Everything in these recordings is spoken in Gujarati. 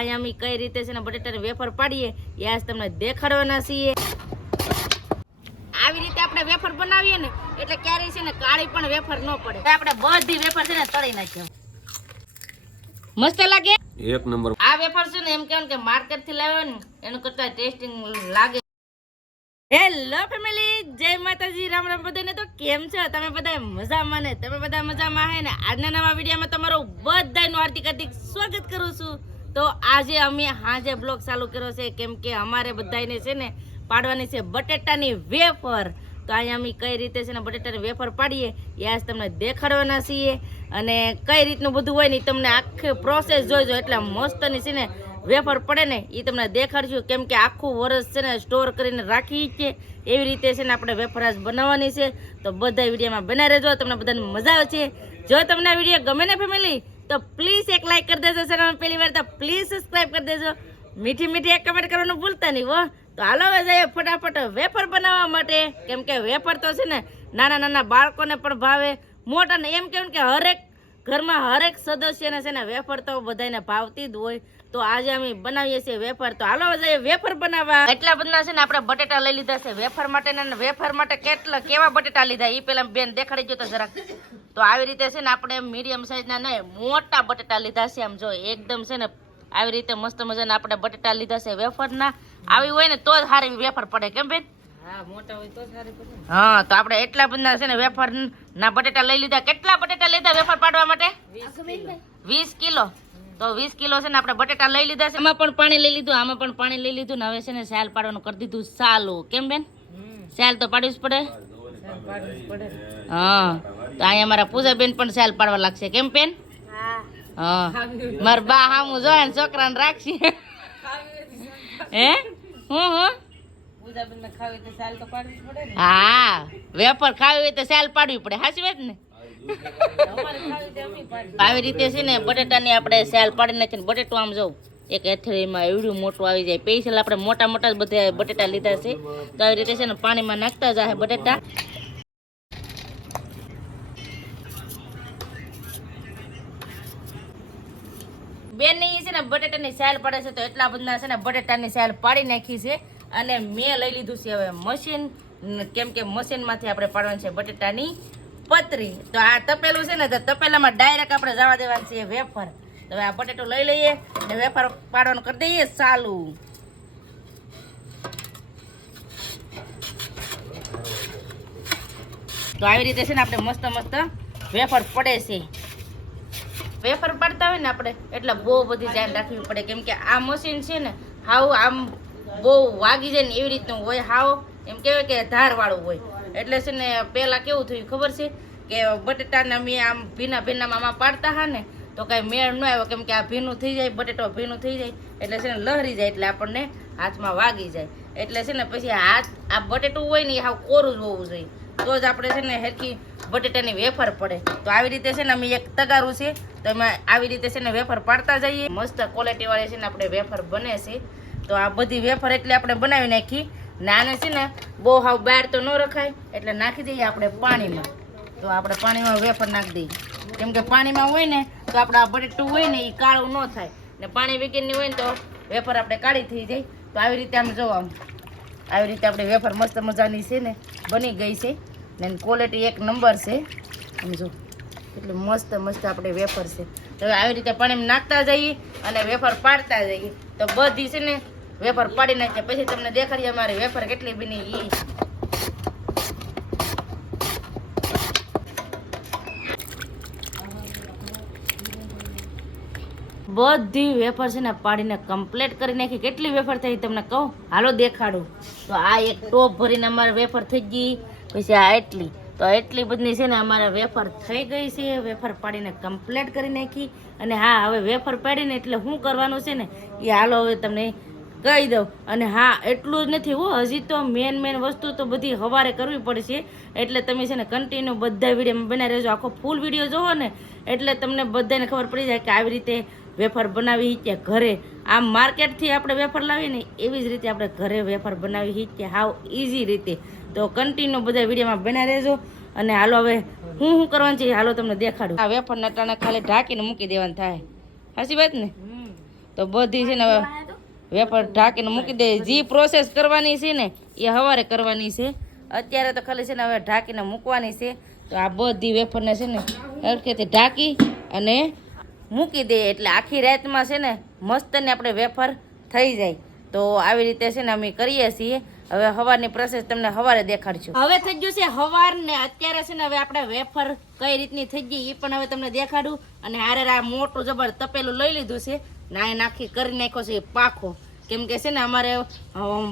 અહીંયા અમે કઈ રીતે છે ને બટેટાની વેફર પાડીએ એ આજ તમને દેખાડવાના છીએ. આવી રીતે આપણે વેફર બનાવીએ ને એટલે ક્યારેય છે ને કાળી પણ વેફર ન પડે. આપણે બધી વેફર છે ને તળી નાખીએ. મસ્ત લાગે એક નંબર. આ વેફર છે ને એમ કહેવાય કે માર્કેટ થી લાવ્યો ને એનું કરતા ટેસ્ટિંગ લાગે. હેલો ફેમિલી, જય માતાજી, રામ રામ બધાને. તો કેમ છો તમે બધા? મજામાં ને? તમે બધા મજામાં હે ને? આજના નવા વિડીયોમાં તમારું બધાનું હાર્દિક હાર્દિક સ્વાગત કરું છું. તો આજે અમે હાજે બ્લોગ ચાલુ કર્યો છે કેમ કે અમારે બધાને છે ને પાડવાની છે બટેટાની વેફર. તો અહીંયા અમે કઈ રીતે છે ને બટેટાની વેફર પાડીએ એ આજ તમને દેખાડવાના છીએ. અને કઈ રીતનું બધું હોય ને તમને આખી પ્રોસેસ જોઈજો એટલે મસ્તની છે ને વેફર પડે ને એ તમને દેખાડશું. કેમ કે આખું વરસ છે ને સ્ટોર કરીને રાખી છે એવી રીતે છે ને આપણે વેફર આજ બનાવવાની છે. તો બધા વિડીયોમાં બના રહેજો, તમને બધાને મજા આવે છે. જો તમને આ વિડીયો ગમે ને ફેમિલી તો પ્લીઝ એક લાઈક કરી દેજો. ચેનલ પહેલી વાર તો પ્લીઝ સબસ્ક્રાઈબ કરી દેજો. મીઠી મીઠી એક કમેન્ટ કરવાનું ભૂલતા નહીં હો. તો હાલો હવે જઈએ ફટાફટ વેફર બનાવવા માટે. કેમ કે વેફર તો છે ને નાના નાના બાળકોને પણ ભાવે, મોટાને એમ કેમ કે હરેક ઘરમાં હરેક સદસ્યને છે ને વેફર તો બધાને ભાવતી જ હોય. તો આજે અમે બનાવીએ છીએ વેફર. તો હાલો જઈએ વેફર બનાવવા. એટલા બધા છે ને આપણે બટેટા લઈ લીધા છે વેફર માટે ને વેફર માટે કેવા બટેટા લીધા એ પેલા બેન દેખાડી ગયો તો જરાક. તો આવી રીતે છે ને આપણે મીડિયમ સાઈઝના નહીં મોટા બટેટા લીધા છે. આમ જો એકદમ છે ને આવી રીતે મસ્ત મજાના આપણે બટેટા લીધા છે વેફરના. આવી હોય ને તો જ સારી વેફર પડે. કેમ બેન? હા, મોટા હોય તો સારી પડે. હા, તો આપણે એટલા બધા છે ને વેફર ના બટેટા લઈ લીધા. કેટલા બટેટા લીધા વેફર પાડવા માટે? 20 કિલો. તો 20 કિલો છે ને આપણે બટેટા લઈ લીધા છે. આમાં પણ પાણી લઈ લીધું, આમાં પણ પાણી લઈ લીધું ને હવે છે ને સાલ પાડવાનું કરી દીધું ચાલુ. કેમ બેન? સાલ તો પાડવી જ પડે. હા, તો અહીંયા અમારા પૂજાબેન પણ સાલ પાડવા લાગશે. કેમ બેન? હા, મારા બા હામું જોયા ને છોકરાને રાખશે. હે હું હા, વેફર ખાવી હોય તો સાલ પાડવી પડે. હાચી વાત ને? આવી રીતે છે ને બટેટાની આપણે સાલ પાડી નાખીને બટેટું આમ જવું એક એથળીમાં એવડું મોટું આવી જાય. પેશલ આપણે મોટા મોટા જ બધા બટેટા લીધા છે. તો આવી રીતે છે ને પાણીમાં નાખતા જાય બટેટા. બેન ને છે ને બટેટાની સાલ પાડે છે તો એટલા બધા છે ને બટેટાની સાલ પાડી નાખી છે. અને મેં લઈ લીધું છે હવે મશીન. કેમ કે મશીનમાંથી આપણે પાડવાની છે બટેટાની પતરી. તો આ તપેલું છે ને તો તપેલામાં ડાયરેક્ટ આપણે જવા દેવાની છે વેફર. તો હવે આ બટેટું લઈ લઈએ ને વેફર પાડવાનું કરી દઈએ ચાલુ. તો આવી રીતે છે ને આપણે મસ્ત મસ્ત વેફર પડે છે. વેફર પાડતા હોય ને આપણે એટલે બહુ બધી ધ્યાન રાખવી પડે. કેમ કે આ મશીન છે ને હાવ આમ બહુ વાગી જાય ને એવી રીતનું હોય. હાવ એમ કહેવાય કે ધારવાળું હોય. એટલે છે ને પહેલાં કેવું થયું ખબર છે કે બટેટાને અમે આમ ભીના ભીનામાં આમાં પાડતા હા ને તો કાંઈ મેળ ન આવ્યો. કેમ કે આ ભીનું થઈ જાય, બટેટો ભીનું થઈ જાય એટલે છે ને લહરી જાય એટલે આપણને હાથમાં વાગી જાય. એટલે છે ને પછી હાથ આ બટેટું હોય ને એ હાવ કોરું જ હોવું જોઈએ તો જ આપણે છે ને હેરખી બટેટાની વેફર પડે. તો આવી રીતે છે ને અમે એક તગારું છે તો એમાં આવી રીતે છે ને વેફર પાડતા જઈએ. મસ્ત ક્વોલિટીવાળી છે ને આપણે વેફર બને છે. તો આ બધી વેફર એટલે આપણે બનાવી નાખી. નાને છે ને બહુ હાવ બહાર તો ન રખાય એટલે નાખી દઈએ આપણે પાણીમાં. તો આપણે પાણીમાં વેફર નાખી દઈએ. કેમ કે પાણીમાં હોય ને તો આપણે આ બટેટું હોય ને એ કાળું ન થાય ને પાણી વગરની હોય ને તો વેફર આપણે કાળી થઈ જાય. તો આવી રીતે આમ જો આમ આવી રીતે આપણે વેફર મસ્ત મજાની છે ને બની ગઈ છે ને ક્વોલિટી એક નંબર છે. સમજો એટલું મસ્ત મસ્ત આપણે વેફર છે. તો આવી રીતે પાણીમાં નાખતા જઈએ અને વેફર પાડતા જઈએ. તો બધી છે ને વેફર પાડી નાખીએ પછી તમને દેખાડીએ અમારી વેફર કેટલી બની ઈ. બધી વેફર છે ને પાડીને કમ્પ્લીટ કરી નાખી. કેટલી વેફર થઈ તમને કહું? હાલો દેખાડું. તો આ એક ટોપ ભરીને અમારે વેફર થઈ ગઈ. પછી આ એટલી. તો એટલી બધી છે ને અમારે વેફર થઈ ગઈ છે. વેફર પાડીને કમ્પ્લીટ કરી નાખી. અને હા, હવે વેફર પાડીને એટલે શું કરવાનું છે ને એ હાલો હવે તમને કહી દઉં. અને હા, એટલું જ નથી હો, હજી તો મેન વસ્તુ તો બધી સવારે કરવી પડશે. એટલે તમે છે ને કન્ટિન્યુ બધા વિડીયોમાં બનાવી રહેજો. આખો ફૂલ વિડીયો જોવો ને એટલે તમને બધાને ખબર પડી જાય કે આવી રીતે વેફર બનાવી કે ઘરે આમ માર્કેટથી આપણે વેફર લાવીએ ને એવી જ રીતે આપણે ઘરે વેફર બનાવી કે હાવ ઇઝી રીતે. તો કન્ટિન્યુ બધા વિડીયોમાં બનાવી રહેજો. અને હાલો હવે હું કરવાનું છે હાલો તમને દેખાડું. આ વેફરના ટાણા ખાલી ઢાંકીને મૂકી દેવાનું થાય. સાચી વાત ને? તો તો બધી છે ને હવે વેફર ઢાંકીને મૂકી દે. જે પ્રોસેસ કરવાની છે ને એ સવારે કરવાની છે, અત્યારે તો ખાલી છે ને હવે ઢાંકીને મૂકવાની છે. તો આ બધી વેફરને છે ને હરખેથી ઢાંકી અને મૂકી દે એટલે આખી રાતમાં છે ને મસ્ત ને આપણે વેફર થઈ જાય. તો આવી રીતે છે ને અમે કરીએ છીએ. હવે સવારની પ્રોસેસ તમને સવારે દેખાડશું. હવે થઈ ગયું છે સવાર ને અત્યારે છે ને હવે આપણે વેફર કઈ રીતની થઈ ગઈ એ પણ હવે તમને દેખાડું. અને હારે આ મોટું જબર તપેલું લઈ લીધું છે ના નાખી કરી નાખ્યો છે પાખો, કેમ કે છે ને અમારે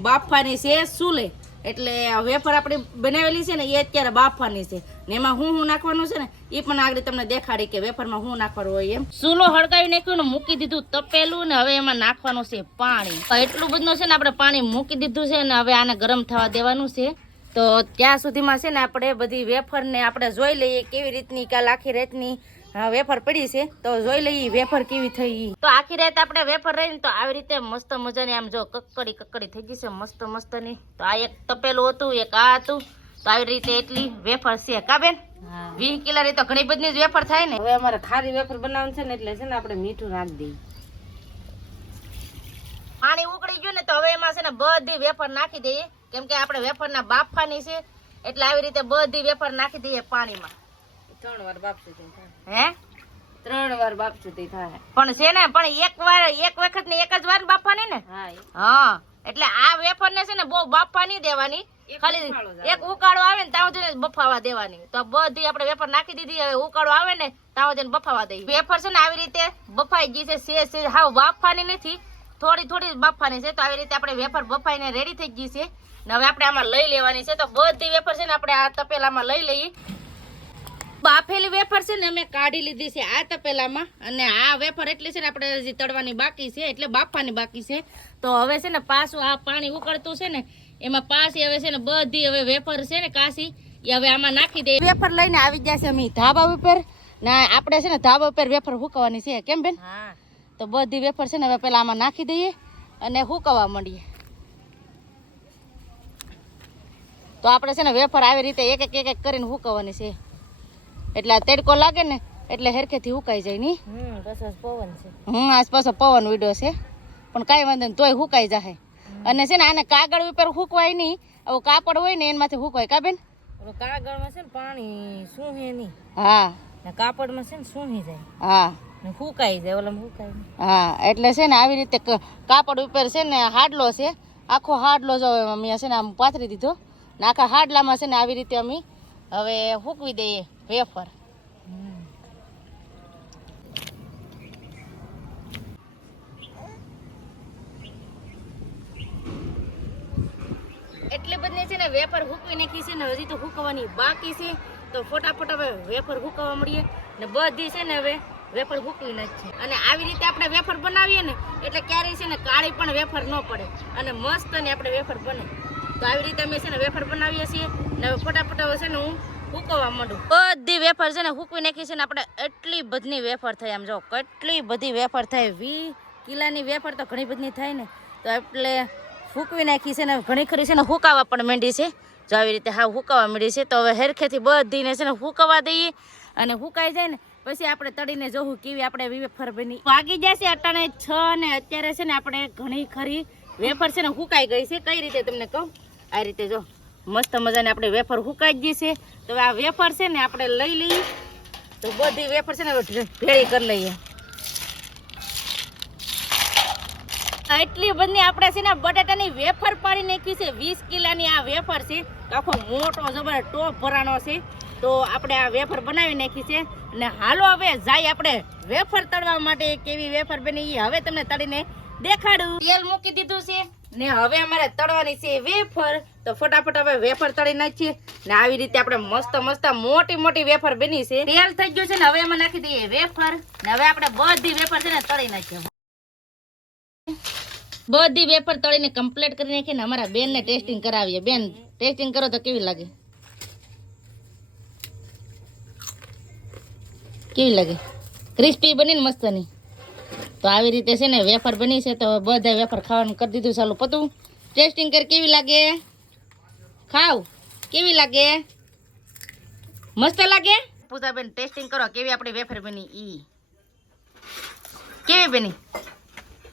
બાફવાની છે સુલે, એટલે વેફર આપણી બનાવેલી છે ને એ અત્યારે બાફવાની છે ને એમાં હું નાખવાનું છે ને એ પણ આગળ તમને દેખાડી કે વેફરમાં હું નાખવાનું હોય એમ. ચૂલો હળગાવી નાખ્યું ને મૂકી દીધું તપેલું ને હવે એમાં નાખવાનું છે પાણી. એટલું બધું છે ને આપણે પાણી મૂકી દીધું છે ને હવે આને ગરમ થવા દેવાનું છે. તો ત્યાં સુધીમાં છે ને આપણે બધી વેફરને આપણે જોઈ લઈએ કેવી રીતની કાલ આખી રાતની વેફર પડી છે, તો જોઈ લઈએ વેફર કેવી થઈ. તો આખી રાત આપણે વેફર રહીને તો આવી રીતે મસ્ત મજાની આમ જો કકડી થઈ ગઈ છે મસ્ત મસ્તની. તો આ એક તપેલું હતું, એક આ હતું, તો આવી રીતે એટલી વેફર છે કા બેન? 20 કિલોની તો ઘણી બધી જ વેફર થાય ને. હવે અમારે ખારી વેફર બનાવવાનું છે ને એટલે છે ને આપણે મીઠું નાખી દઈએ. પાણી ઉકળી ગયું ને તો હવે એમાં છે ને બધી વેફર નાખી દઈએ, કેમ કે આપણે વેફરના બાફવાની છે એટલે આવી રીતે બધી વેફર નાખી દઈએ પાણીમાં. 3 વાર બાફશું હે 3 વાર બાફશું તે થાય પણ છે ને પણ એક વખત ને એક જ વાર બાફવાની ને. હા એટલે આ વેફર ને છે ને બહુ બાફવા નહીં દેવાની, ખાલી એક ઉકાળો આવે ને ત્યાં સુધી બફાવા દેવાની. તો બધી આપણે વેફર નાખી દીધી, હવે ઉકાળો આવે ને ત્યાં સુધી બફાવા દઈએ. વેફર છે ને આવી રીતે બફાઈ ગઈ છે, સે હાવ બાફવાની નથી, થોડી બાફવાની છે. તો આવી રીતે આપણે વેફર બફાઈને રેડી થઈ ગઈ છે ને હવે આપણે આમાં લઈ લેવાની છે. તો બધી વેફર છે ને આપણે આ તપેલામાં લઈ લઈએ. બાફેલી વેફર છે ને અમે કાઢી લીધી છે આ તપેલામાં, અને આ વેફર એટલી છે ને આપણે હજી તળવાની બાકી છે એટલે બાફવાની બાકી છે. તો હવે છે ને પાછું આ પાણી ઉકળતું છે ને એમાં પાછી હવે છે ને બધી હવે વેફર છે ને કાશી એ હવે આમાં નાખી દે. વેફર લઈને આવી ગયા છે અમે ધાબા ઉપર ના, આપણે છે ને ધાબા ઉપર વેફર હુકવવાની છે કેમ બેન? તો બધી વેફર છે ને હવે પેલા આમાં નાખી દઈએ અને હુકવવા માંડીએ. તો આપણે છે ને વેફર આવી રીતે એક એક કરીને હુકવવાની છે એટલે આ તડકો લાગે ને એટલે હેરખેથી હુકાઈ જાય ની. પવન છે આસપાસ પવન ઉડ્યો છે પણ કાંઈ વાંધો નહીં તોય હુકાઈ જાય. અને છે ને આને કાગળ ઉપર હુકવાય નહીં, આવું કાપડ હોય ને એમાંથી હુકવાય કા બેન? કાગળમાં છે ને પાણી સૂહે નહીં. હા કાપડમાં છે ને સૂહી જાય. હા હુકાઈ જાય ઓલા હુકાય. હા એટલે છે ને આવી રીતે કાપડ ઉપર છે ને હાડલો છે, આખો હાડલો જો અમે છે ને આમ પાથરી દીધો ને આખા હાડલામાં છે ને આવી રીતે અમે હવે હુકવી દઈએ વેફર. એટલે બધી છે ને વેફર હુકવી નાખી છે ને હજી તો હુકવાની બાકી છે. તો ફટાફટ હવે વેફર હુકવવા મળીએ ને બધી છે ને હવે વેફર હુકવી નાખીએ. અને આવી રીતે આપણે વેફર બનાવીએ ને એટલે ક્યારેય છે ને કાળી પણ વેફર ન પડે અને મસ્ત ને આપણે વેફર બને. તો આવી રીતે અમે છે ને વેફર બનાવીએ છીએ ને હવે ફટાફટ હવે છે ને હું હુકવવા માંડું. બધી વેફર છે ને હુકવી નાખી છે ને આપણે એટલી બધી વેફર થઈ. આમ જો કેટલી બધી વેફર થાય, 20 કિલોની વેફર તો ઘણી બધી થાય ને. તો એટલે ફૂકવી નાખી છે ને ઘણી ખરી છે ને હુકાવા પણ માંડી છે. જો આવી રીતે હા હુકાવા માંડી છે. તો હવે હેરખેથી બધીને છે ને હુકાવા દઈએ અને હુકાઈ જાય ને પછી આપણે તળીને જોવું કેવી આપણે વેફર બની. વાગી જશે અટાણે 6 ને અત્યારે છે ને આપણે ઘણી ખરી વેફર છે ને હુકાઈ ગઈ છે. કઈ રીતે તમને કહું, આ રીતે જો મસ્ત મજાની આપણે વેફર હુકાઈ ગઈ છે. તો આ વેફર છે ને આપણે લઈ લઈએ. તો બધી વેફર છે ને ભેળી કરી લઈએ. એટલી બધી આપણે છે ને બટાટાની વેફર પાડી નાખી છે. 20 કિલોની આ વેફર છે, આખો મોટો જબર ટોપ ભરાણો છે. તો આપણે આ વેફર બનાવી નાખી છે અને હાલો હવે જાય આપણે વેફર તળવા માટે. કેવી વેફર બની એ હવે તમને તળીને દેખાડું. તેલ મૂકી દીધું છે ને હવે અમારે તળવાની છે વેફર. તો ફટાફટ હવે વેફર તળી નાખીએ ને આવી રીતે આપણે મસ્ત મોટી વેફર બની છે. તેલ થઈ ગયું છે ને હવે એમાં નાખી દઈએ વેફર ને હવે આપણે બધી વેફર છે ને તળી નાખીએ. બધી વેફર તળીને કમ્પ્લીટ કરી નાખીને અમારા બેન ને ટેસ્ટિંગ કરાવીએ. બેન ટેસ્ટિંગ કરો તો કેવી લાગે? કેવી લાગે? ક્રિસ્પી બની ને મસ્ત ની. તો આવી રીતે છે ને વેફર બની છે. તો બધા વેફર ખાવાનું કરી દીધું. ચાલુ પતું ટેસ્ટિંગ કરી કેવી લાગે? ખાવ કેવી લાગે? મસ્ત લાગે? પૂજાબેન ટેસ્ટિંગ કરો કેવી આપણી વેફર બની. ઈ કેવી બની?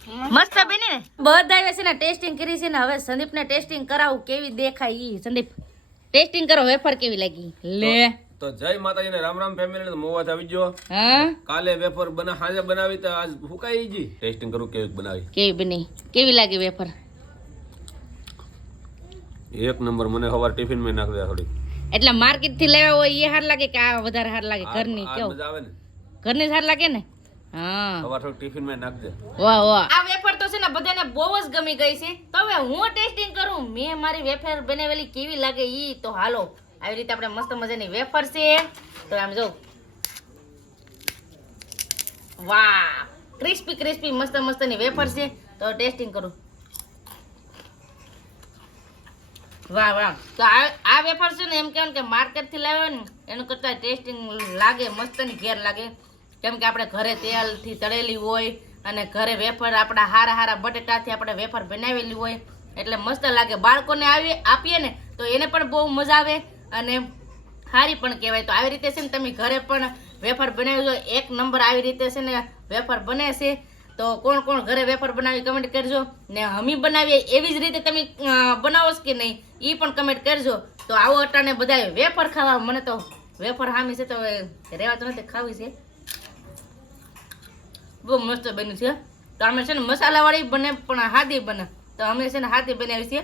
મસ્ત બની ને બધા આવે છે ને ટેસ્ટિંગ કરી છે ને હવે સંદીપને ટેસ્ટિંગ કરાવું કેવી દેખાય ઈ સંદીપ ટેસ્ટિંગ કરો વેફર કેવી લાગી લે તો જય માતાજીને રામ રામ ફેમિલી ને મોવા આવી ગયો હા કાલે વેફર સાંજે બનાવી તો આજ ફૂકાઈ ગઈ ટેસ્ટિંગ કરું કેવી બનાવી કેવી બની કેવી લાગી વેફર એક નંબર મને સવાર ટિફિન માં નાખ દે થોડી એટલે માર્કેટ થી લેવા હોય એ હાર લાગે કે આ વધારે હાર લાગે ઘરની કેવું મજા આવે ને ઘરની હાર લાગે ને હા સવાર થોડી ટિફિન માં નાખ દે વાહ વાહ આ વેફર તો છે ને બધાને બહુ જ ગમી ગઈ છે તો હવે હું ટેસ્ટિંગ કરું મેં મારી વેફર બનાવેલી કેવી લાગે ઈ તો હાલો આવી રીતે આપણે મસ્ત મજાની વેફર છે તો આમ જો વાહ ક્રિસ્પી ક્રિસ્પી મસ્ત મસ્તની વેફર છે તો ટેસ્ટિંગ કરું વાહ વાહ તો આ વેફર છે ને એમ કહેવાય કે માર્કેટ થી લાવ્યો ને એનું કરતા ટેસ્ટિંગ લાગે મસ્ત ની ઘેર લાગે કેમ કે આપણે ઘરે તેલથી તળેલી હોય અને ઘરે વેફર આપણા હારા હારા બટેટાથી આપણે વેફર બનાવેલી હોય એટલે મસ્ત લાગે બાળકોને આપીએ ને તો એને પણ બહુ મજા આવે અને સારી પણ કહેવાય તો આવી રીતે છે ને તમે ઘરે પણ વેફર બનાવી દો એક નંબર આવી રીતે છે ને વેફર બને છે તો કોણ કોણ ઘરે વેફર બનાવી કમેન્ટ કરજો ને હમી બનાવીએ એવી જ રીતે તમે બનાવો કે નહીં એ પણ કમેન્ટ કરજો તો આવો અટાણે બધા વેફર ખાવા મને તો વેફર હામી છે તો રહેવાતું નથી ખાવી છે બહુ મસ્ત બન્યું છે તો અમે છે ને મસાલાવાળી બને પણ હાદી બને તો અમે છે ને હાદી બનાવી છે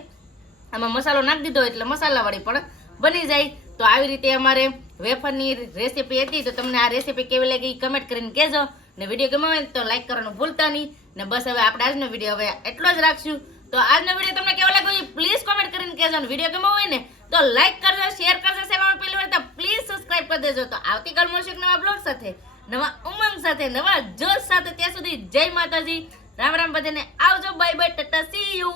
આમાં મસાલો નાખી દીધો એટલે મસાલાવાળી પણ બની જાય તો આવી રીતે અમારે વેફરની રેસીપી હતી તો તમને આ રેસીપી કેવી લાગી કમેન્ટ કરીને કહેજો ને વિડીયો ગમે હોય તો લાઈક કરવાનું ભૂલતા નહીં ને બસ હવે આપણે આજનો વિડીયો હવે એટલો જ રાખશું તો આજનો વિડીયો તમને કેવો લાગ્યો એ પ્લીઝ કમેન્ટ કરીને કહેજો ને વિડીયો ગમે હોય ને તો લાઈક કરજો શેર કરજો ચેનલ પહેલી વાર તો પ્લીઝ સબસ્ક્રાઇબ કરી દેજો તો આવતીકાલ મળશું એક નવા બ્લોગ સાથે નવા ઉમંગ સાથે નવા જોશ સાથે ત્યાં સુધી જય માતાજી રામ રામ બધાને આવજો bye bye Tata C you